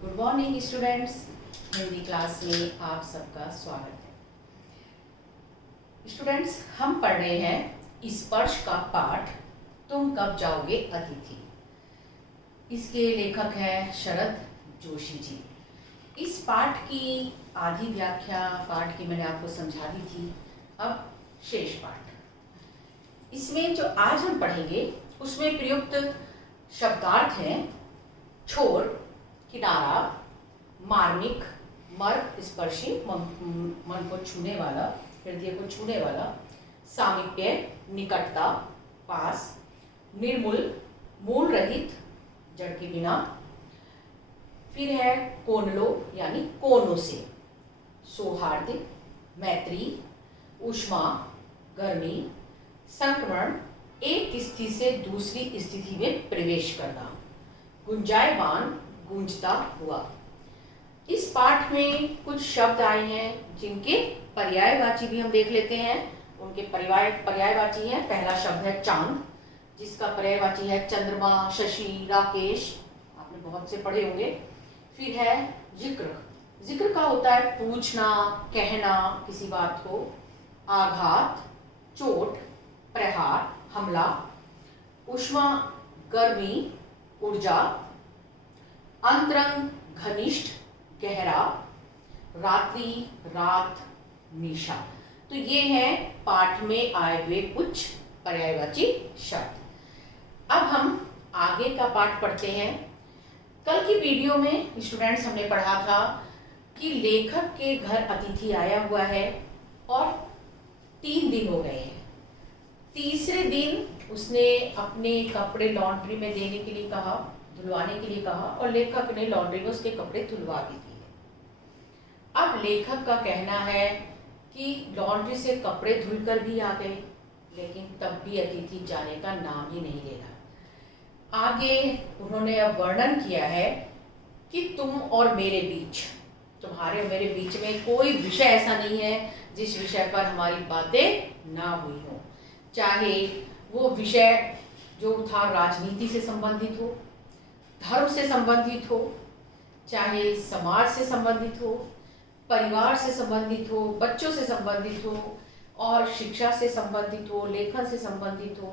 Good morning students. Hindi class में आप सबका स्वागत है। स्टूडेंट्स, हम पढ़ रहे हैं स्पर्श का पाठ तुम कब जाओगे अतिथि। इसके लेखक हैं शरद जोशी जी। इस पाठ की आधी व्याख्या पाठ की मैंने आपको समझा दी थी। अब शेष पाठ, इसमें जो आज हम पढ़ेंगे उसमें प्रयुक्त शब्दार्थ हैं छोर, किनारा, मार्मिक, मर्म स्पर्शी, मन को छूने वाला, हृदय को छूने वाला, सामीप्य निकटता, पास, निर्मूल मूल रहित जड़ के बिना, फिर है कोनलो यानी कोनों से, सौहार्द, मैत्री, ऊष्मा, गर्मी, संक्रमण, एक स्थिति से दूसरी स्थिति में प्रवेश करना, गुंजायमान गूंजता हुआ। इस पाठ में कुछ शब्द आए हैं जिनके पर्यायवाची भी हम देख लेते हैं। उनके पर्यायवाची हैं। पहला शब्द है चांद, जिसका पर्यायवाची है चंद्रमा, शशि, राकेश। आपने बहुत से पढ़े होंगे। फिर है जिक्र। जिक्र का होता है पूछना, कहना किसी बात को। आघात, चोट, प्रहार, हमला। ऊष्मा, गर्मी, ऊर्जा। अंतरंग, घनिष्ठ, गहरा। रात्रि, रात, निशा। तो ये हैं पाठ में आए हुए कुछ पर्यायवाची शब्द। अब हम आगे का पाठ पढ़ते हैं। कल की वीडियो में स्टूडेंट्स हमने पढ़ा था कि लेखक के घर अतिथि आया हुआ है और 3 दिन हो गए हैं। तीसरे दिन उसने अपने कपड़े लॉन्ड्री में देने के लिए कहा, धुलवाने के लिए कहा, और लेखक ने लॉन्ड्री में उसके कपड़े धुलवा भी दिए। अब लेखक का कहना है कि लॉन्ड्री से कपड़े धुलकर भी आ गए, लेकिन तब भी अतिथि जाने का नाम ही नहीं ले रहा। आगे उन्होंने अब वर्णन किया है कि तुम और मेरे बीच, तुम्हारे और मेरे बीच में कोई विषय ऐसा नहीं है जिस विषय पर हमारी बातें ना हुई हो। चाहे वो विषय जो था राजनीति से संबंधित हो, धर्म से संबंधित हो, चाहे समाज से संबंधित हो, परिवार से संबंधित हो, बच्चों से संबंधित हो, और शिक्षा से संबंधित हो, लेखन से संबंधित हो,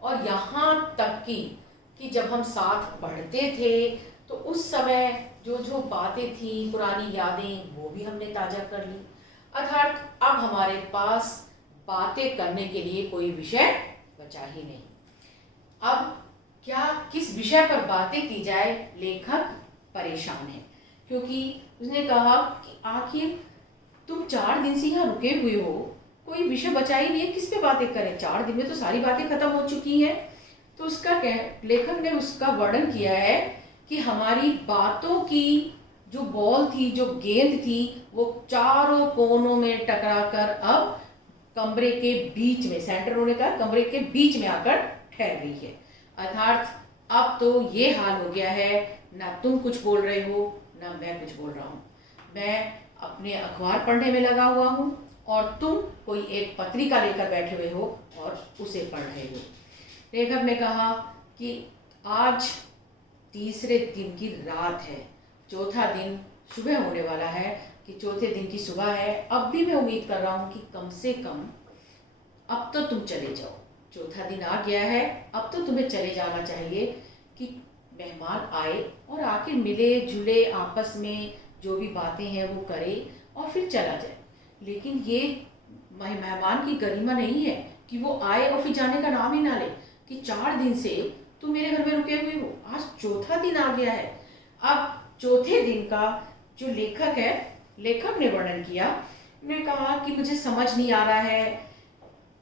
और यहाँ तक कि जब हम साथ पढ़ते थे तो उस समय जो जो बातें थी, पुरानी यादें, वो भी हमने ताज़ा कर ली। अर्थात अब हमारे पास बातें करने के लिए कोई विषय बचा ही नहीं। अब क्या किस विषय पर बातें की जाए, लेखक परेशान है, क्योंकि उसने कहा कि आखिर तुम 4 दिन से यहाँ रुके हुए हो, कोई विषय बचा ही नहीं है, किस पे बातें करें। 4 दिन में तो सारी बातें खत्म हो चुकी हैं। तो उसका लेखक ने उसका वर्णन किया है कि हमारी बातों की जो बॉल थी, जो गेंद थी, वो चारों कोनों में टकराकर अब कमरे के बीच में, सेंटर होने का कमरे के बीच में आकर ठहर गई है। अर्थात अब तो ये हाल हो गया है, ना तुम कुछ बोल रहे हो ना मैं कुछ बोल रहा हूँ। मैं अपने अखबार पढ़ने में लगा हुआ हूँ और तुम कोई एक पत्रिका लेकर बैठे हुए हो और उसे पढ़ रहे हो। लेखक ने कहा कि आज तीसरे दिन की रात है, चौथा दिन सुबह होने वाला है, कि चौथे दिन की सुबह है। अब भी मैं उम्मीद कर रहा हूँ कि कम से कम अब तो तुम चले जाओ। चौथा दिन आ गया है, अब तो तुम्हें चले जाना चाहिए, कि मेहमान आए और आके मिले जुले, आपस में जो भी बातें हैं वो करे और फिर चला जाए। लेकिन ये मेहमान की गरिमा नहीं है कि वो आए और फिर जाने का नाम ही ना ले, कि 4 दिन से तुम मेरे घर में रुके हुए हो, आज चौथा दिन आ गया है। अब चौथे दिन का जो लेखक ने वर्णन किया, उन्होंने कहा कि मुझे समझ नहीं आ रहा है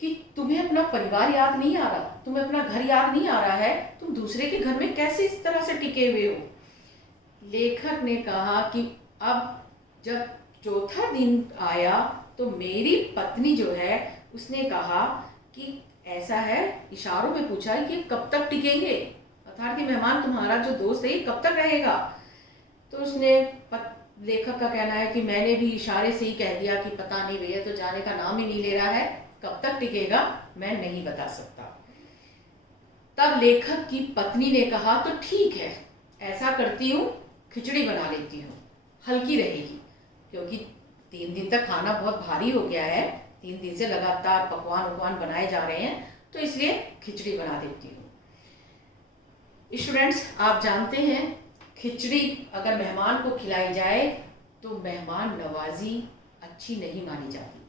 कि तुम्हें अपना परिवार याद नहीं आ रहा, तुम्हें अपना घर याद नहीं आ रहा है, तुम दूसरे के घर में कैसे इस तरह से टिके हुए हो। लेखक ने कहा कि अब जब चौथा दिन आया तो मेरी पत्नी जो है उसने कहा कि ऐसा है, इशारों में पूछा कि कब तक टिकेंगे, अर्थात कि मेहमान तुम्हारा जो दोस्त है ये कब तक रहेगा। तो उसने लेखक का कहना है कि मैंने भी इशारे से ही कह दिया कि पता नहीं भैया, तो जाने का नाम ही नहीं ले रहा है, कब तक टिकेगा मैं नहीं बता सकता। तब लेखक की पत्नी ने कहा तो ठीक है, ऐसा करती हूँ, खिचड़ी बना लेती हूँ, हल्की रहेगी, क्योंकि 3 दिन तक खाना बहुत भारी हो गया है, 3 दिन से लगातार पकवान बनाए जा रहे हैं, तो इसलिए खिचड़ी बना देती हूँ। स्टूडेंट्स, आप जानते हैं खिचड़ी अगर मेहमान को खिलाई जाए तो मेहमान नवाजी अच्छी नहीं मानी जाती।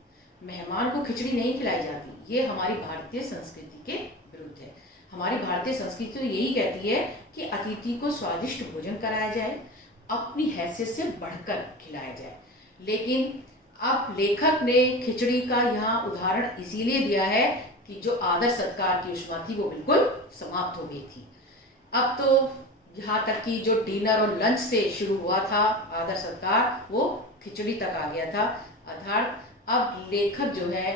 मेहमान को खिचड़ी नहीं खिलाई जाती, ये हमारी भारतीय संस्कृति के विरुद्ध है। हमारी भारतीय संस्कृति तो यही कहती है कि अतिथि को स्वादिष्ट भोजन कराया जाए, अपनी हैसियत से बढ़कर खिलाया जाए। लेकिन अब लेखक ने खिचड़ी का यहाँ उदाहरण इसीलिए दिया है कि जो आदर सत्कार की उष्मा थी वो बिल्कुल समाप्त हो गई थी। अब तो यहाँ तक कि जो डिनर और लंच से शुरू हुआ था आदर सत्कार, वो खिचड़ी तक आ गया था। अर्थात अब लेखक जो है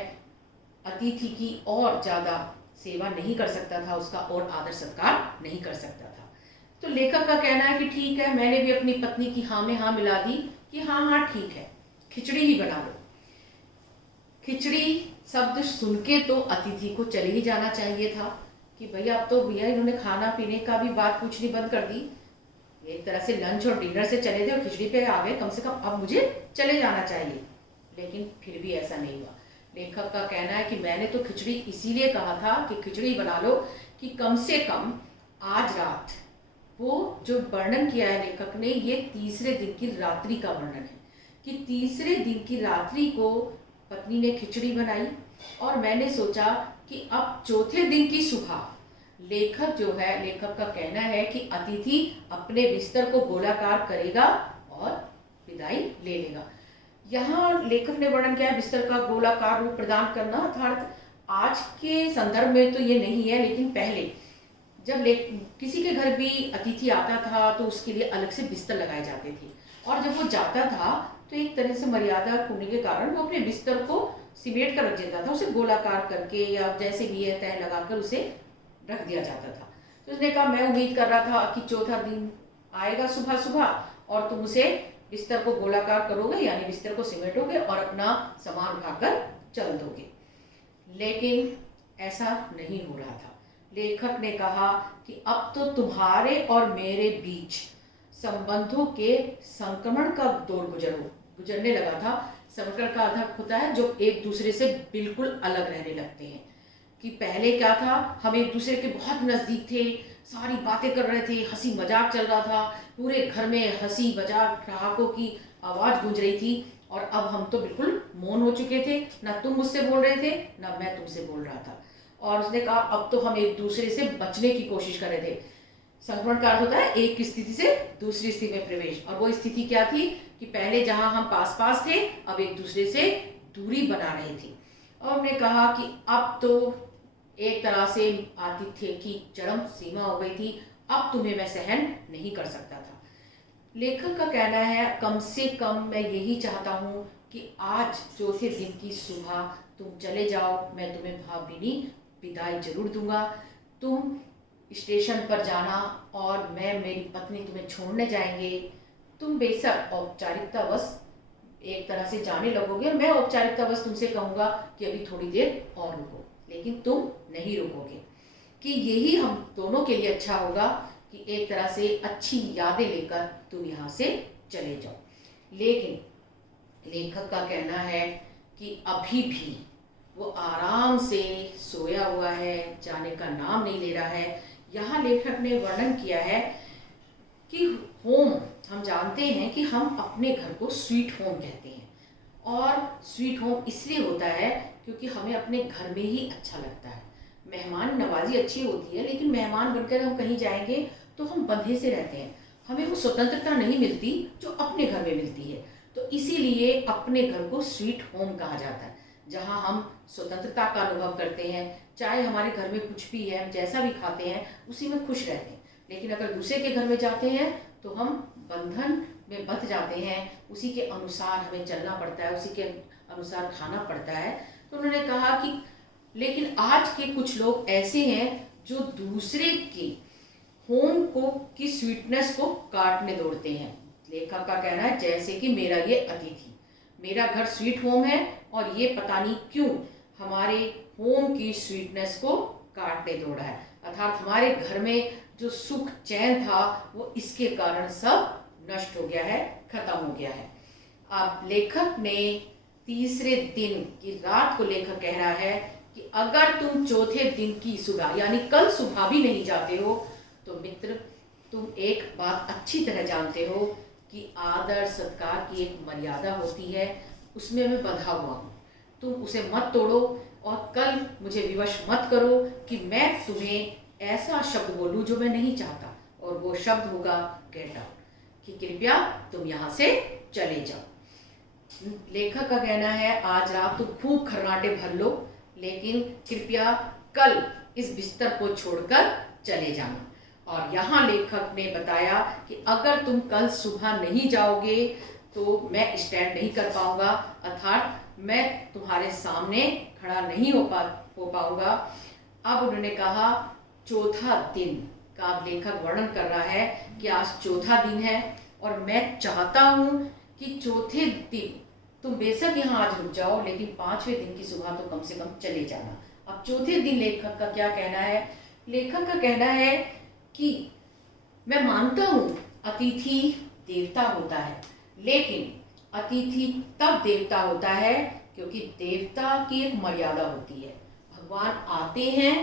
अतिथि की और ज़्यादा सेवा नहीं कर सकता था, उसका और आदर सत्कार नहीं कर सकता था। तो लेखक का कहना है कि ठीक है, मैंने भी अपनी पत्नी की हाँ में हाँ मिला दी कि हाँ ठीक है, खिचड़ी ही बना लो। खिचड़ी शब्द सुन के तो अतिथि को चले ही जाना चाहिए था कि भैया अब तो भैया इन्होंने खाना पीने का भी बात पूछनी बंद कर दी। एक तरह से लंच और डिनर से चले थे और खिचड़ी पे आ गए, कम से कम अब मुझे चले जाना चाहिए। लेकिन फिर भी ऐसा नहीं हुआ। लेखक का कहना है कि मैंने तो खिचड़ी इसीलिए कहा था कि खिचड़ी बना लो कि कम से कम आज रात, वो जो वर्णन किया है लेखक ने, ये तीसरे दिन की रात्रि का वर्णन है कि तीसरे दिन की रात्रि को पत्नी ने खिचड़ी बनाई और मैंने सोचा कि अब चौथे दिन की सुबह लेखक का कहना है कि अतिथि अपने बिस्तर को गोलाकार करेगा और विदाई ले लेगा। यहाँ लेखक ने वर्णन किया है बिस्तर का गोलाकार रूप प्रदान करना, अर्थात आज के संदर्भ में तो ये नहीं है, लेकिन पहले जब किसी के घर भी अतिथि आता था तो उसके लिए अलग से बिस्तर लगाए जाते थे, और जब वो जाता था तो एक तरह से मर्यादा होने के कारण वो अपने बिस्तर को सिमेट कर रख देता था, उसे गोलाकार करके या जैसे भी है तय लगाकर उसे रख दिया जाता था। तो उसने कहा मैं उम्मीद कर रहा था कि चौथा दिन आएगा सुबह सुबह और तुम उसे बिस्तर को गोलाकार करोगे, यानी बिस्तर को सिमेटोगे और अपना सामान उठाकर चल दोगे। लेकिन ऐसा नहीं हो रहा था। लेखक ने कहा कि अब तो तुम्हारे और मेरे बीच संबंधों के संक्रमण का दौर गुजरने लगा था। संक्रमण का अर्थ होता है जो एक दूसरे से बिल्कुल अलग रहने लगते हैं। कि पहले क्या था, हम एक दूसरे के बहुत नज़दीक थे, सारी बातें कर रहे थे, हंसी मजाक चल रहा था, पूरे घर में हंसी मजाक ठहाकों की आवाज़ गूंज रही थी, और अब हम तो बिल्कुल मौन हो चुके थे, ना तुम मुझसे बोल रहे थे ना मैं तुमसे बोल रहा था। और उसने कहा अब तो हम एक दूसरे से बचने की कोशिश कर रहे थे। संक्रमण का अर्थ होता है एक स्थिति से दूसरी स्थिति में प्रवेश, और वो स्थिति क्या थी कि पहले जहां हम पास पास थे अब एक दूसरे से दूरी बना रहे थे। और हमने कहा कि अब तो एक तरह से आतिथ्य की चरम सीमा हो गई थी, अब तुम्हें मैं सहन नहीं कर सकता था। लेखक का कहना है कम से कम मैं यही चाहता हूँ कि आज चौथे दिन की सुबह तुम चले जाओ, मैं तुम्हें भावभीनी विदाई जरूर दूंगा। तुम स्टेशन पर जाना और मैं मेरी पत्नी तुम्हें छोड़ने जाएंगे। तुम बेशक औपचारिकतावश एक तरह से जाने लगोगे, मैं औपचारिकतावश तुमसे कहूँगा कि अभी थोड़ी देर और रुको, लेकिन तुम नहीं रुकोगे। कि यही हम दोनों के लिए अच्छा होगा कि एक तरह से अच्छी यादें लेकर तुम यहाँ से चले जाओ। लेकिन लेखक का कहना है कि अभी भी वो आराम से सोया हुआ है, जाने का नाम नहीं ले रहा है। यहाँ लेखक ने वर्णन किया है कि होम, हम जानते हैं कि हम अपने घर को स्वीट होम कहते हैं, और स्वीट होम इसलिए होता है क्योंकि हमें अपने घर में ही अच्छा लगता है। मेहमान नवाजी अच्छी होती है, लेकिन मेहमान बनकर हम कहीं जाएंगे तो हम बंधे से रहते हैं, हमें वो स्वतंत्रता नहीं मिलती जो अपने घर में मिलती है। तो इसीलिए अपने घर को स्वीट होम कहा जाता है, जहाँ हम स्वतंत्रता का अनुभव करते हैं, चाहे हमारे घर में कुछ भी है, हम जैसा भी खाते हैं उसी में खुश रहते हैं। लेकिन अगर दूसरे के घर में जाते हैं तो हम बंधन में बंध जाते हैं, उसी के अनुसार हमें चलना पड़ता है, उसी के अनुसार खाना पड़ता है। तो उन्होंने कहा कि लेकिन आज के कुछ लोग ऐसे हैं जो दूसरे के होम को की स्वीटनेस को काटने दौड़ते हैं। लेखक का कहना है जैसे कि मेरा ये अतिथि, मेरा घर स्वीट होम है और ये पता नहीं क्यों हमारे होम की स्वीटनेस को काटने दौड़ा है, अर्थात हमारे घर में जो सुख चैन था वो इसके कारण सब नष्ट हो गया है, खत्म हो गया है। अब लेखक ने तीसरे दिन की रात को लेखक कह रहा है कि अगर तुम चौथे दिन की सुबह यानी कल सुबह भी नहीं जाते हो तो मित्र तुम एक बात अच्छी तरह जानते हो कि आदर सत्कार की एक मर्यादा होती है, उसमें मैं बंधा हुआ हूँ। तुम उसे मत तोड़ो और कल मुझे विवश मत करो कि मैं तुम्हें ऐसा शब्द बोलूँ जो मैं नहीं चाहता, और वो शब्द होगा गेट आउट, कि कृपया तुम यहाँ से चले जाओ। लेखक का कहना है आज रात तुम खूब खर्राटे भर लो, लेकिन कृपया कल इस बिस्तर को छोड़कर चले जाना। और यहाँ लेखक ने बताया कि अगर तुम कल सुबह नहीं जाओगे तो मैं स्टैंड नहीं कर पाऊंगा, अर्थात मैं तुम्हारे सामने खड़ा नहीं हो पाऊंगा। अब उन्होंने कहा चौथा दिन का लेखक वर्णन कर रहा है कि आज चौथा दिन है और मैं चाहता हूँ कि चौथे दिन तुम बेशक यहाँ आज रुक जाओ, लेकिन पांचवें दिन की सुबह तो कम से कम चले जाना। अब चौथे दिन लेखक का क्या कहना है? लेखक का कहना है कि मैं मानता हूँ अतिथि देवता होता है, लेकिन अतिथि तब देवता होता है क्योंकि देवता की एक मर्यादा होती है। भगवान आते हैं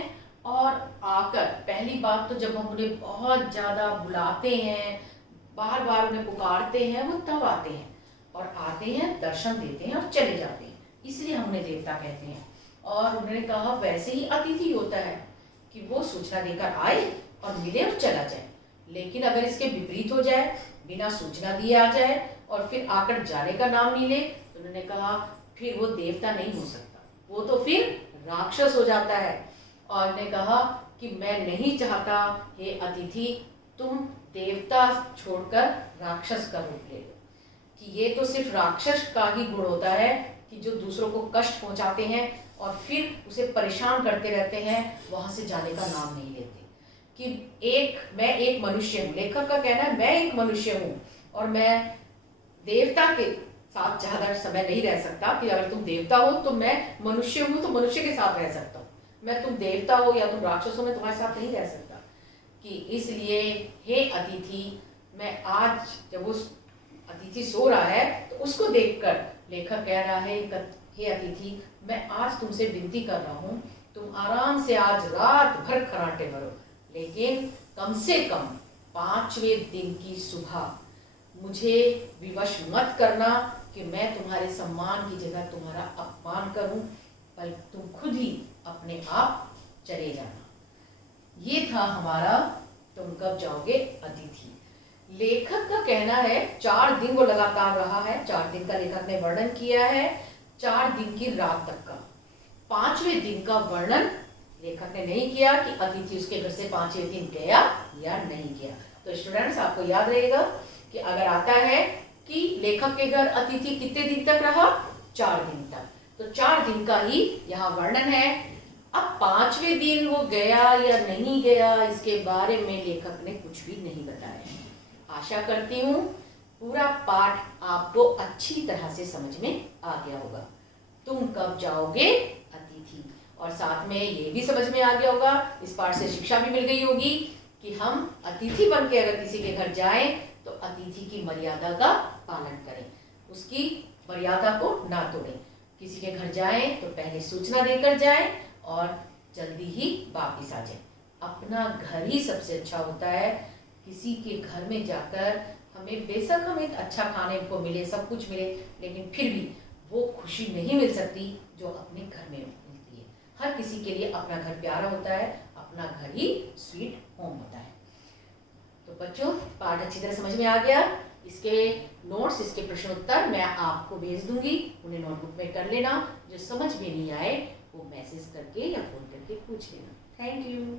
और आकर पहली बात तो जब हम उन्हें बहुत ज़्यादा बुलाते हैं, बार बार उन्हें पुकारते हैं, वो तब आते हैं और आते हैं, दर्शन देते हैं और चले जाते हैं, इसलिए हम उन्हें देवता कहते हैं। और उन्होंने कहा वैसे ही अतिथि होता है कि वो सूचना देकर आए और मिले और चला जाए, लेकिन अगर इसके विपरीत हो जाए, बिना सूचना दिए आ जाए और फिर आकर जाने का नाम नहीं ले, तो उन्होंने कहा फिर वो देवता नहीं हो सकता, वो तो फिर राक्षस हो जाता है। और उन्होंने कहा कि मैं नहीं चाहता हे अतिथि तुम देवता छोड़कर राक्षस का रूप ले लो, कि ये तो सिर्फ राक्षस का ही गुण होता है कि जो दूसरों को कष्ट पहुंचाते हैं और फिर उसे परेशान करते रहते हैं, वहां से जाने का नाम नहीं लेते। कि मैं एक मनुष्य हूँ, लेखक का कहना है मैं एक मनुष्य हूँ और मैं देवता के साथ ज़्यादा समय नहीं रह सकता, कि अगर तुम देवता हो तो मैं मनुष्य हूँ तो मनुष्य के साथ रह सकता हूँ, मैं तुम देवता हो या तुम राक्षस हो मैं तुम्हारे साथ नहीं रह सकता। कि इसलिए हे अतिथि, मैं आज जब उस अतिथि सो रहा है तो उसको देखकर लेखक कह रहा है हे अतिथि मैं आज तुमसे विनती कर रहा हूँ, तुम आराम से आज रात भर खर्राटे भरो, लेकिन कम से कम पांचवें दिन की सुबह मुझे विवश मत करना कि मैं तुम्हारे सम्मान की जगह तुम्हारा अपमान करूं, पर तुम खुद ही अपने आप चले जाना। ये था हमारा तुम कब जाओगे अतिथि। लेखक का कहना है 4 दिन वो लगातार रहा है, 4 दिन का लेखक ने वर्णन किया है, 4 दिन की रात तक का। 5वें दिन का वर्णन लेखक ने नहीं किया कि अतिथि उसके घर से 5वें दिन गया या नहीं गया। तो स्टूडेंट्स आपको याद रहेगा कि अगर आता है कि लेखक के घर अतिथि कितने दिन तक रहा, 4 दिन तक, तो 4 दिन का ही यहाँ वर्णन है। अब 5वें दिन वो गया या नहीं गया इसके बारे में लेखक ने कुछ भी नहीं बताया। आशा करती हूँ पूरा पाठ आपको अच्छी तरह से समझ में आ गया होगा। तुम कब जाओगे अतिथि, और साथ में ये भी समझ में आ गया होगा, इस पाठ से शिक्षा भी मिल गई होगी कि हम अतिथि बन के अगर किसी के घर जाएं तो अतिथि की मर्यादा का पालन करें, उसकी मर्यादा को ना तोड़ें। किसी के घर जाएं तो पहले सूचना देकर जाएं और जल्दी ही वापिस आ जाएं। अपना घर ही सबसे अच्छा होता है। किसी के घर में जाकर हमें बेशक हमें अच्छा खाने को मिले, सब कुछ मिले, लेकिन फिर भी वो खुशी नहीं मिल सकती जो अपने घर में मिलती है। हर किसी के लिए अपना घर प्यारा होता है, अपना घर ही स्वीट होम होता है। तो बच्चों पाठ अच्छी तरह समझ में आ गया। इसके नोट्स, इसके प्रश्न उत्तर मैं आपको भेज दूंगी, उन्हें नोटबुक में कर लेना। जो समझ में नहीं आए वो मैसेज करके या फोन करके पूछ लेना। Thank you.